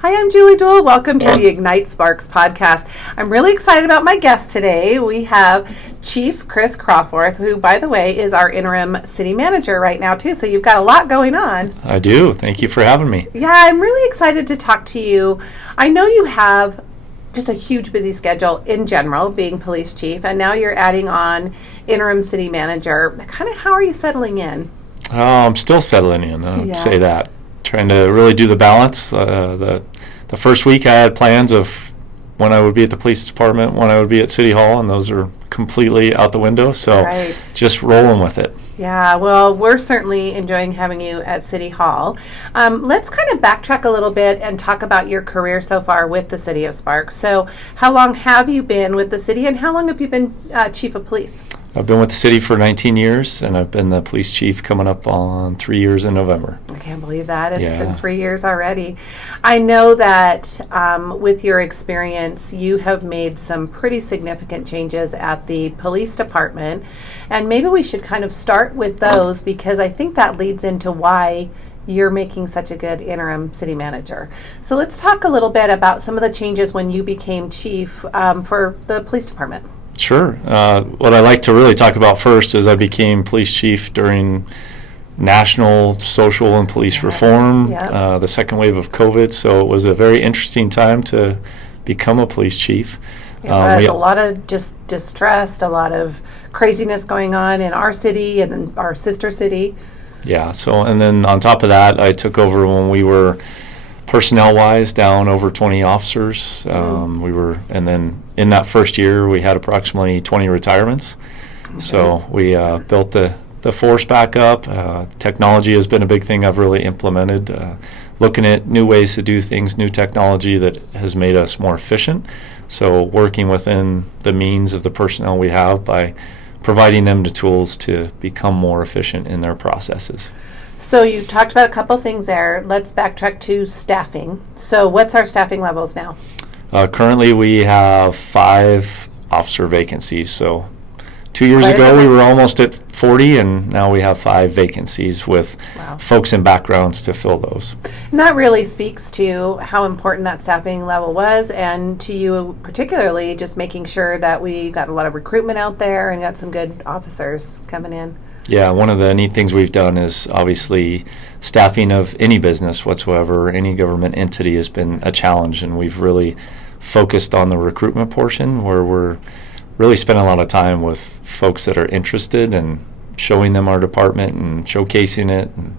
Hi, I'm Julie Dole. Welcome to the Ignite Sparks podcast. I'm really excited about my guest today. We have Chief Chris Crawforth, who, by the way, is our Interim City Manager right now, too. So you've got a lot going on. I do. Thank you for having me. Yeah, I'm really excited to talk to you. I know you have just a huge busy schedule in general, being police chief, and now you're adding on Interim City Manager. Kind of how are you settling in? Oh, I'm still settling in. I would say that. Trying to really do the balance. The first week I had plans of when I would be at the police department, when I would be at City Hall, and those are completely out the window. So just rolling with it. Yeah, well, we're certainly enjoying having you at City Hall. Let's kind of backtrack a little bit and talk about your career so far with the City of Sparks. So how long have you been with the city, and how long have you been Chief of Police? I've been with the city for 19 years, and I've been the police chief coming up on 3 years in November. I can't believe that. It's been 3 years already. I know that with your experience, you have made some pretty significant changes at the police department, and maybe we should kind of start with those because I think that leads into why you're making such a good interim city manager. So let's talk a little bit about some of the changes when you became chief for the police department. Sure. What I like to really talk about first is I became police chief during national social and police reform, the second wave of COVID. So it was a very interesting time to become a police chief. It was a lot of just distress, a lot of craziness going on in our city and in our sister city. Yeah. So, and then on top of that, I took over when we were personnel-wise down over 20 officers. And then in that first year, we had approximately 20 retirements. So we built the force back up. Technology has been a big thing I've really implemented, looking at new ways to do things, new technology that has made us more efficient. So working within the means of the personnel we have by providing them the tools to become more efficient in their processes. So you talked about a couple things there. Let's backtrack to staffing. So what's our staffing levels now? Currently we have 5 officer vacancies. So 2 years ago we were almost at 40, and now we have 5 vacancies with folks in backgrounds to fill those. And that really speaks to how important that staffing level was, and to you particularly just making sure that we got a lot of recruitment out there and got some good officers coming in. Yeah, one of the neat things we've done is obviously staffing of any business whatsoever, any government entity has been a challenge, and we've really focused on the recruitment portion where we're really spending a lot of time with folks that are interested and showing them our department and showcasing it and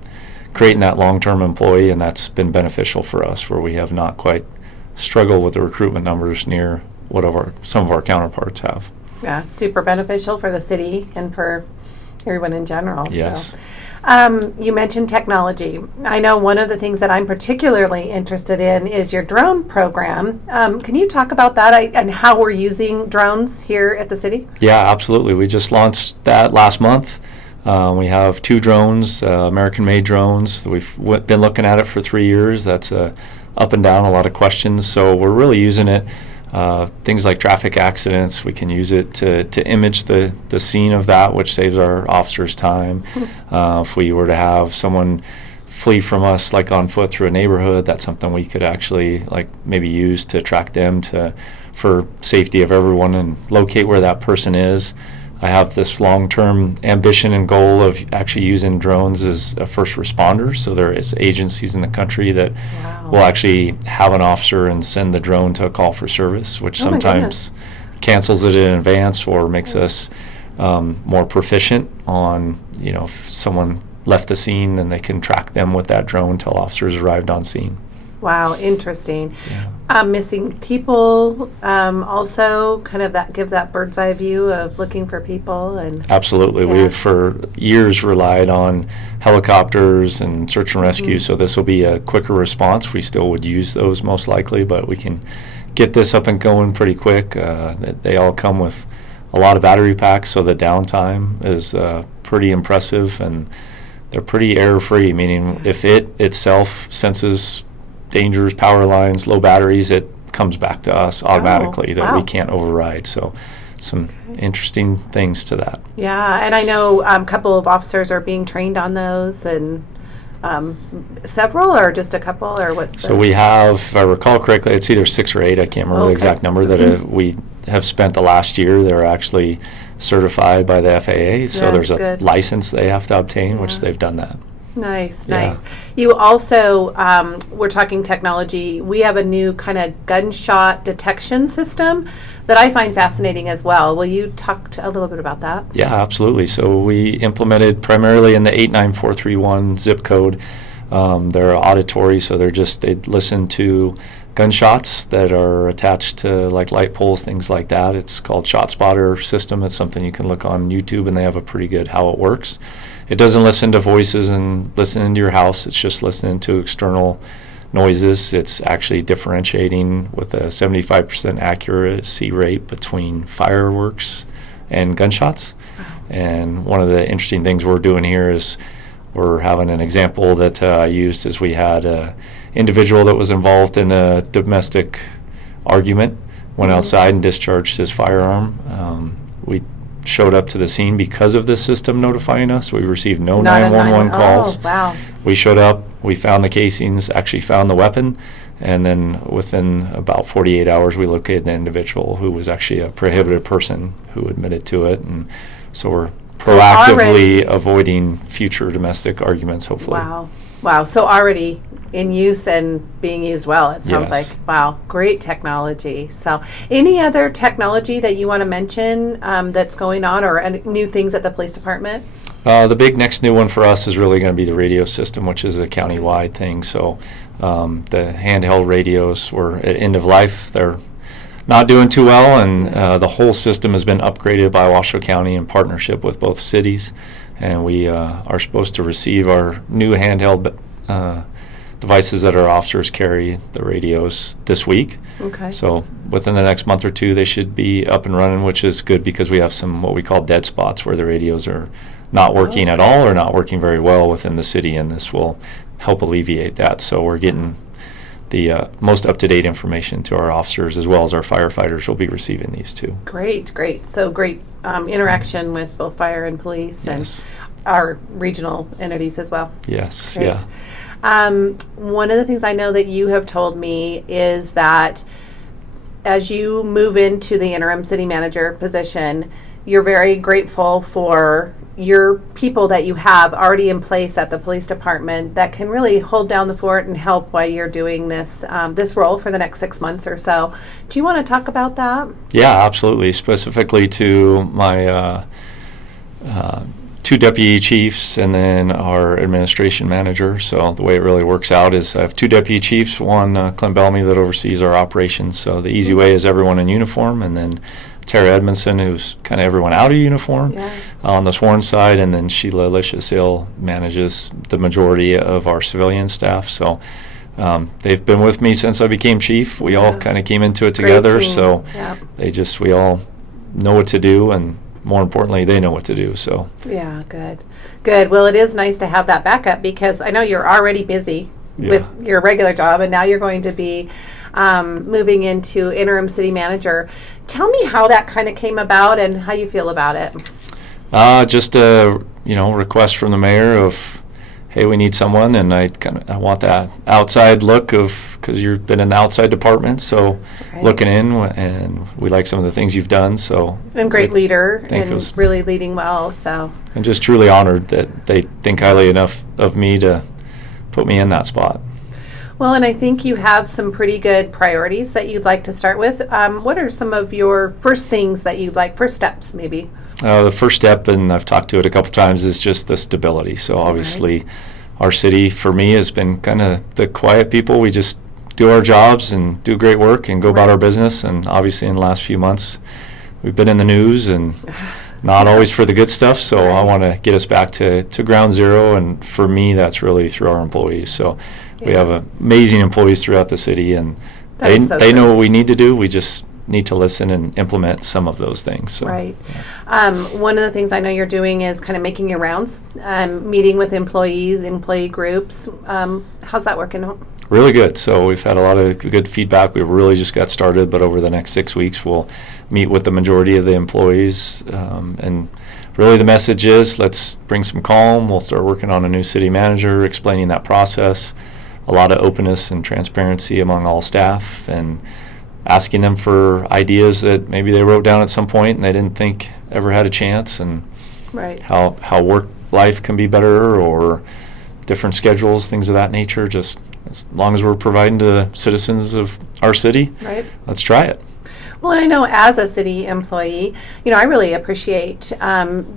creating that long-term employee, and that's been beneficial for us where we have not quite struggled with the recruitment numbers near what some of our counterparts have. Yeah, it's super beneficial for the city and for everyone in general. Yes. So, you mentioned technology. I know one of the things that I'm particularly interested in is your drone program. Can you talk about that and how we're using drones here at the city? Yeah, absolutely. We just launched that last month. We have 2 drones, American-made drones. We've been looking at it for 3 years. That's up and down, a lot of questions. So we're really using it. Things like traffic accidents, we can use it to image the scene of that, which saves our officers time. If we were to have someone flee from us, like on foot through a neighborhood, that's something we could actually maybe use to track them for safety of everyone and locate where that person is. I have this long-term ambition and goal of actually using drones as a first responder. So there is agencies in the country that will actually have an officer and send the drone to a call for service, which sometimes cancels it in advance or makes us more proficient on, if someone left the scene, then they can track them with that drone until officers arrived on scene. Wow, interesting. Missing people also kind of that gives that bird's eye view of looking for people. And absolutely. We've for years relied on helicopters and search and rescue, so this will be a quicker response. We still would use those most likely, but we can get this up and going pretty quick. They all come with a lot of battery packs, so the downtime is pretty impressive, and they're pretty error-free, meaning if it itself senses dangers, power lines, low batteries, it comes back to us automatically that we can't override. So some interesting things to that. Yeah, and I know a couple of officers are being trained on those, and several or just a couple, or what's So we have, if I recall correctly, it's either 6 or 8, I can't remember the exact number, that we have spent the last year. They're actually certified by the FAA, so there's a license they have to obtain, which they've done that. Nice. You also, we're talking technology. We have a new kind of gunshot detection system that I find fascinating as well. Will you talk a little bit about that? Yeah, absolutely. So we implemented primarily in the 89431 zip code. They're auditory, so they listen to gunshots that are attached to like light poles, things like that. It's called ShotSpotter system. It's something you can look on YouTube, and they have a pretty good how it works. It doesn't listen to voices and listen into your house. It's just listening to external noises. It's actually differentiating with a 75% accuracy rate between fireworks and gunshots. And one of the interesting things we're doing here is we're having an example that I used is we had an individual that was involved in a domestic argument, went outside and discharged his firearm. We showed up to the scene because of this system notifying us. We received no 911 calls. Oh, wow. We showed up, we found the casings, actually found the weapon, and then within about 48 hours we located the individual who was actually a prohibited person who admitted to it. And so we're proactively avoiding future domestic arguments, hopefully. Wow. So already in use and being used well, it sounds like. Wow, great technology. So any other technology that you want to mention that's going on, or new things at the police department? The big next new one for us is really going to be the radio system, which is a county-wide thing. So the handheld radios were at end of life. They're not doing too well, and the whole system has been upgraded by Washoe County in partnership with both cities. And we are supposed to receive our new handheld devices that our officers carry, the radios, this week. Okay. So within the next month or two, they should be up and running, which is good because we have some what we call dead spots where the radios are not working at all or not working very well within the city, and this will help alleviate that. So we're getting the most up-to-date information to our officers, as well as our firefighters will be receiving these too. Great. So great interaction with both fire and police and our regional entities as well. Yes, great. Yeah. One of the things I know that you have told me is that as you move into the interim city manager position, you're very grateful for your people that you have already in place at the police department that can really hold down the fort and help while you're doing this role for the next 6 months or so. Do you want to talk about that? Yeah, absolutely. Specifically to my 2 deputy chiefs and then our administration manager. So the way it really works out is I have 2 deputy chiefs, one Clint Bellamy that oversees our operations. So the easy way is everyone in uniform, and then Tara Edmondson, who's kind of everyone out of uniform on the sworn side, and then Sheila Licious-Ill manages the majority of our civilian staff. So they've been with me since I became chief. We all kind of came into it together, so we all know what to do, and more importantly, they know what to do. So good. Well, it is nice to have that backup because I know you're already busy with your regular job, and now you're going to be moving into interim city manager. Tell me how that kind of came about and how you feel about it. Just a request from the mayor of, hey, we need someone, and I want that outside look of, because you've been in the outside department, so looking in, and we like some of the things you've done. So and great leader, and really leading well. So I'm just truly honored that they think highly enough of me to put me in that spot. Well, and I think you have some pretty good priorities that you'd like to start with. What are some of your first things that you'd like, first steps maybe? The first step, and I've talked to it a couple times, is just the stability. So obviously our city, for me, has been kind of the quiet people. We just do our jobs and do great work and go about our business. And obviously in the last few months, we've been in the news and not always for the good stuff. So I want to get us back to ground zero. And for me, that's really through our employees. So we have amazing employees throughout the city, and they know what we need to do. We just need to listen and implement some of those things. So. Right. One of the things I know you're doing is kind of making your rounds, meeting with employees, employee groups. How's that working? Really good. So we've had a lot of good feedback. We really just got started, but over the next 6 weeks, we'll meet with the majority of the employees and really the message is let's bring some calm. We'll start working on a new city manager, explaining that process, a lot of openness and transparency among all staff, and asking them for ideas that maybe they wrote down at some point and they didn't think ever had a chance, and Right. how work life can be better, or different schedules, things of that nature. Just as long as we're providing to the citizens of our city, Right. let's try it. Well, I know as a city employee, I really appreciate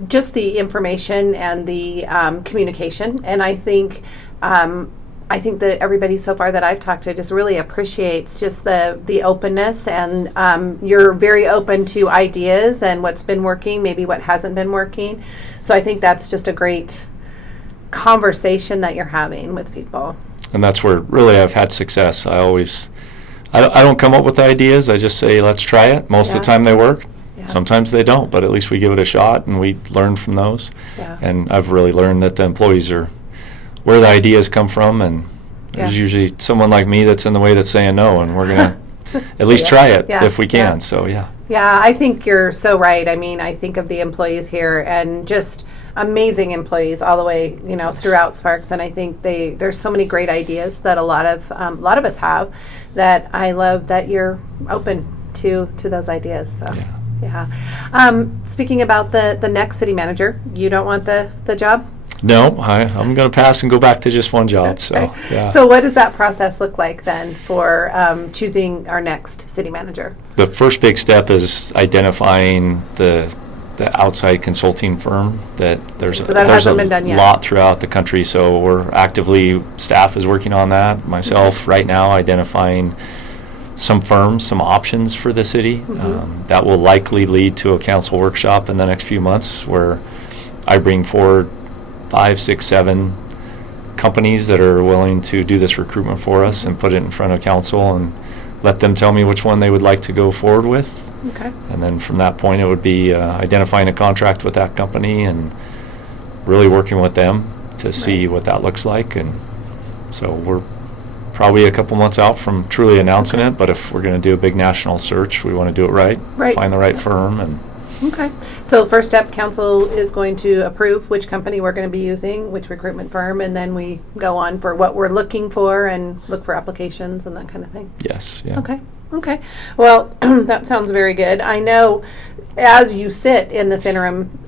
just the information and the communication, and I think that everybody so far that I've talked to just really appreciates just the openness, and you're very open to ideas and what's been working, maybe what hasn't been working. So I think that's just a great conversation that you're having with people. And that's where really I've had success. I don't come up with ideas. I just say, let's try it. Most of the time they work. Yeah. Sometimes they don't, but at least we give it a shot and we learn from those. Yeah. And I've really learned that the employees are where the ideas come from, and there's usually someone like me that's in the way that's saying no, and we're going to at least try it if we can. So, yeah. Yeah, I think you're so right. I mean, I think of the employees here and just amazing employees all the way, throughout Sparks. And I think there's so many great ideas that a lot of us have, that I love that you're open to those ideas. So, yeah. Speaking about the next city manager, you don't want the job? No, I'm going to pass and go back to just one job. So, yeah. So what does that process look like then for choosing our next city manager? The first big step is identifying the outside consulting firm that there's hasn't been done yet. Lot throughout the country. So staff is working on that. Myself right now identifying some firms, some options for the city. Mm-hmm. That will likely lead to a council workshop in the next few months where I bring forward 5, 6, 7 companies that are willing to do this recruitment for us and put it in front of council and let them tell me which one they would like to go forward with. Okay. And then from that point, it would be identifying a contract with that company and really working with them to see what that looks like. And so we're probably a couple months out from truly announcing it, but if we're going to do a big national search, we want to do it right. Find the right firm. And okay. So first step, council is going to approve which company we're going to be using, which recruitment firm, and then we go on for what we're looking for and look for applications and that kind of thing. Yes. Yeah. Okay. Well, that sounds very good. I know as you sit in this interim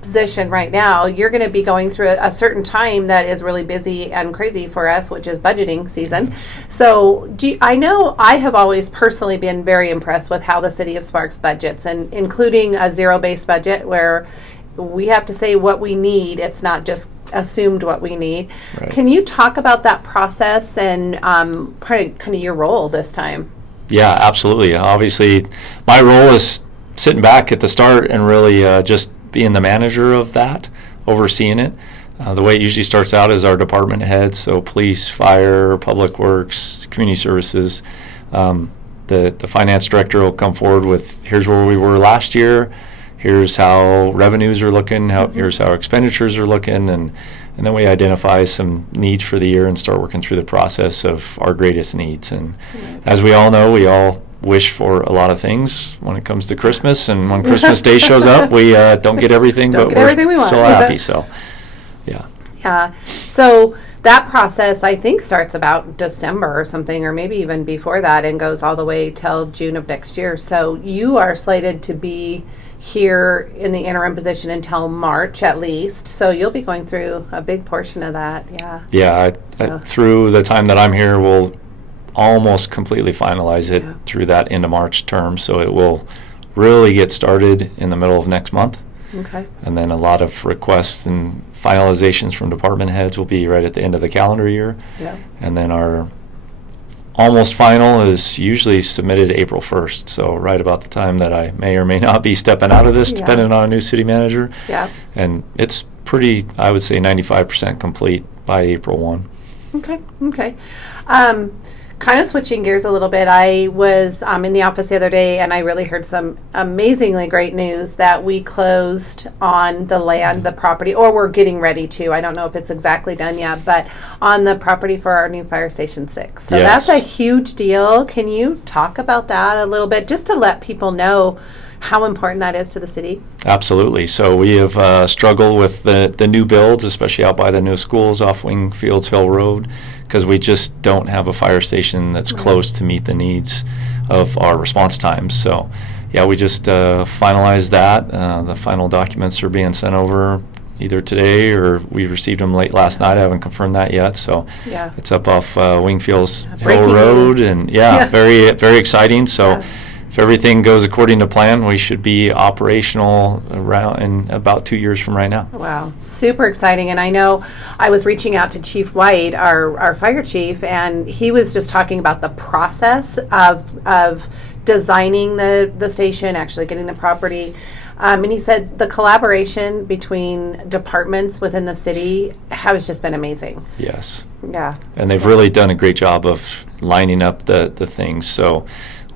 position right now, you're going to be going through a certain time that is really busy and crazy for us, which is budgeting season. Yes. So I know I have always personally been very impressed with how the City of Sparks budgets, and including a zero-based budget where we have to say what we need. It's not just assumed what we need. Right. Can you talk about that process and kind of your role this time? Yeah, absolutely. Obviously, my role is sitting back at the start and really just being the manager of that, overseeing it. The way it usually starts out is our department heads, so police, fire, public works, community services. The finance director will come forward with, here's where we were last year, here's how revenues are looking, here's how expenditures are looking, and then we identify some needs for the year and start working through the process of our greatest needs. And as we all know, we all wish for a lot of things when it comes to Christmas, and when Christmas Day shows up, we don't get everything, but we're still happy. So, yeah. Yeah. So that process, I think, starts about December or something, or maybe even before that, and goes all the way till June of next year. So you are slated to be here in the interim position until March at least. So you'll be going through a big portion of that. Yeah. Yeah. Through the time that I'm here, we'll almost completely finalize it through that end of March term. So it will really get started in the middle of next month. Okay. And then a lot of requests and finalizations from department heads will be right at the end of the calendar year. Yeah. And then our almost final is usually submitted April 1st. So right about the time that I may or may not be stepping out of this, depending on a new city manager. Yeah. And it's pretty, I would say 95% complete by April 1. Okay. Kind of switching gears a little bit, I was in the office the other day, and I really heard some amazingly great news that we closed on the land, the property, or we're getting ready to. I don't know if it's exactly done yet, but on the property for our new Fire Station 6. So that's a huge deal. Can you talk about that a little bit, just to let people know how important that is to the city? Absolutely. So we have struggled with the new builds, especially out by the new schools off Wingfields Hill Road, because we just don't have a fire station that's close to meet the needs of our response times. So, yeah, we just finalized that. The final documents are being sent over either today or we received them late last night. I haven't confirmed that yet. So it's up off Wingfields Hill Road. News. And, very, very exciting. So if everything goes according to plan, we should be operational around in about 2 years from right now. Wow, super exciting. And I know I was reaching out to Chief White, our fire chief, and he was just talking about the process of designing the station, actually getting the property. And he said the collaboration between departments within the city has just been amazing. Yes. Yeah. And they've really done a great job of lining up the things. So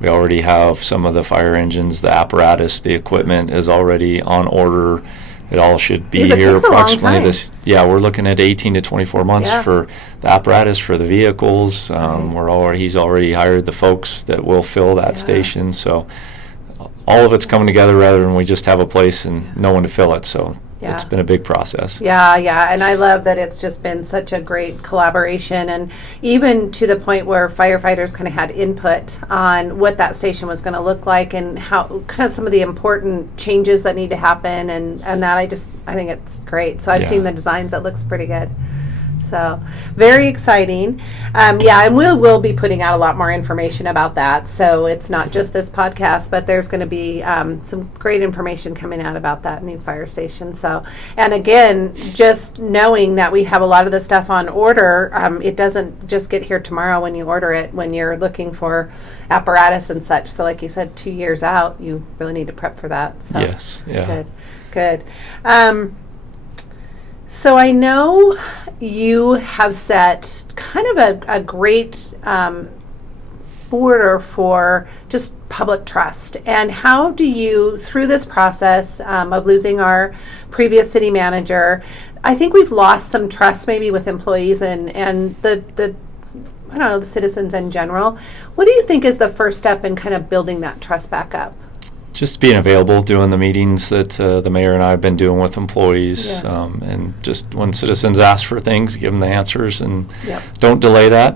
we already have some of the fire engines, the apparatus, the equipment is already on order. It all should be here approximately this. Yeah, we're looking at 18 to 24 months for the apparatus, for the vehicles. He's already hired the folks that will fill that station. So all of it's coming together rather than we just have a place and no one to fill it. So it's been a big process. Yeah, and I love that it's just been such a great collaboration, and even to the point where firefighters kind of had input on what that station was going to look like and how kind of some of the important changes that need to happen, and that I think it's great. So I've seen the designs; that looks pretty good. So very exciting. And we'll be putting out a lot more information about that. So it's not just this podcast, but there's going to be some great information coming out about that new fire station. So, and again, just knowing that we have a lot of the stuff on order, it doesn't just get here tomorrow when you order it, when you're looking for apparatus and such. So like you said, 2 years out, you really need to prep for that. So yes. Yeah. Good. So I know you have set kind of a great border for just public trust. And how do you, through this process of losing our previous city manager, I think we've lost some trust maybe with employees and the citizens in general. What do you think is the first step in kind of building that trust back up? Just being available, doing the meetings that the mayor and I have been doing with employees, and just when citizens ask for things, give them the answers, and don't delay that,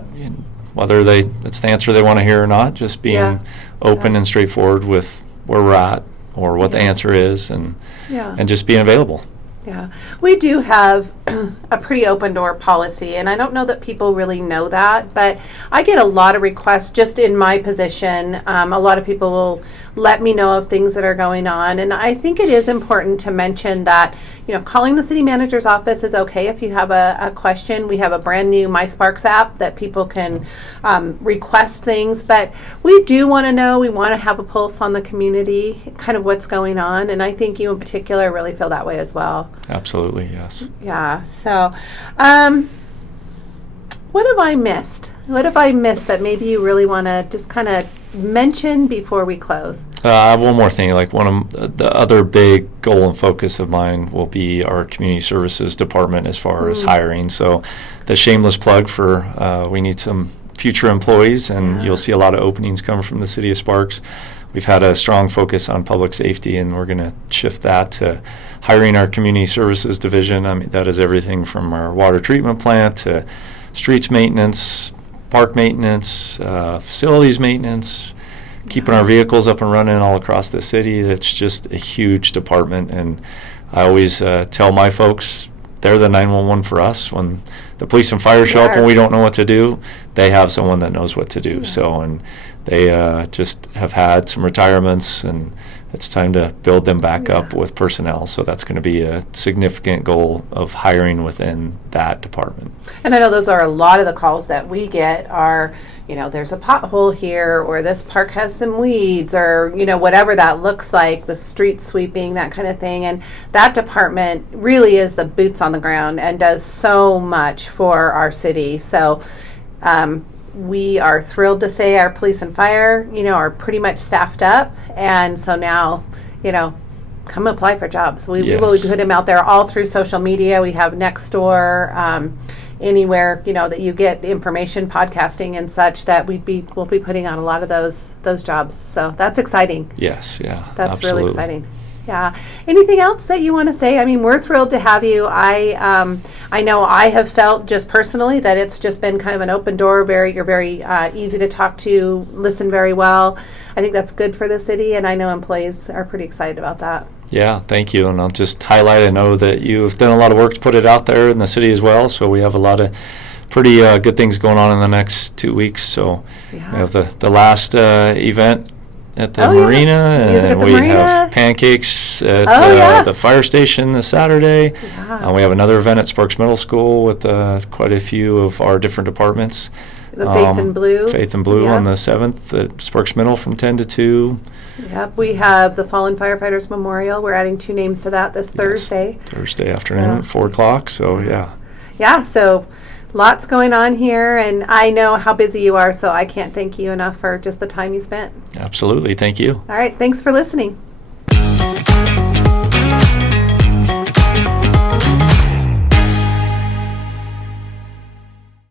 whether it's the answer they want to hear or not. Just being open and straightforward with where we're at or what the answer is, and just being available. Yeah, we do have a pretty open door policy, and I don't know that people really know that, but I get a lot of requests just in my position. A lot of people will let me know of things that are going on, and I think it is important to mention that, calling the city manager's office is okay if you have a question. We have a brand new MySparks app that people can request things, but we do want to know, we want to have a pulse on the community, kind of what's going on, and I think you in particular really feel that way as well. Absolutely, yes. Yeah, so what have I missed? What have I missed that maybe you really want to just kind of mention before we close? One more thing, like one of the other big goal and focus of mine will be our community services department as far as hiring. So the shameless plug for we need some future employees, and you'll see a lot of openings coming from the city of Sparks. We've had a strong focus on public safety, and we're going to shift that to hiring our community services division. I mean, that is everything from our water treatment plant to streets maintenance, park maintenance, facilities maintenance, keeping our vehicles up and running all across the city. It's just a huge department, and I always tell my folks, they're the 911 for us. When the police and fire show up and we don't know what to do, they have someone that knows what to do. So, and they just have had some retirements, and it's time to build them back up with personnel. So that's going to be a significant goal of hiring within that department. And I know those are a lot of the calls that we get are, there's a pothole here, or this park has some weeds, or, whatever that looks like, the street sweeping, that kind of thing. And that department really is the boots on the ground and does so much for our city. So we are thrilled to say our police and fire, are pretty much staffed up. And so now, come apply for jobs. We will put them out there all through social media. We have Nextdoor. anywhere, that you get information, podcasting and such, that we'll be putting on a lot of those jobs. So that's exciting. Yes, yeah. That's absolutely. really exciting. Yeah. Anything else that you want to say? I mean, we're thrilled to have you. I know I have felt just personally that it's just been kind of an open door. You're very easy to talk to, listen very well. I think that's good for the city, and I know employees are pretty excited about that. Yeah, thank you. And I'll just highlight, I know that you've done a lot of work to put it out there in the city as well, so we have a lot of pretty good things going on in the next 2 weeks. So Yeah. we have the last event at the Oh, yeah. marina, Music at and the we marina. have pancakes at Oh, yeah. the fire station this Saturday. Yeah. We have another event at Sparks Middle School with quite a few of our different departments. The Faith and Blue. Faith and Blue Yeah. on the 7th at Sparks Middle from 10 to 2. Yep, we have the Fallen Firefighters Memorial. We're adding 2 names to that this Thursday. Thursday afternoon at 4 o'clock, so yeah. Yeah, so lots going on here, and I know how busy you are, so I can't thank you enough for just the time you spent. Absolutely, thank you. All right, thanks for listening.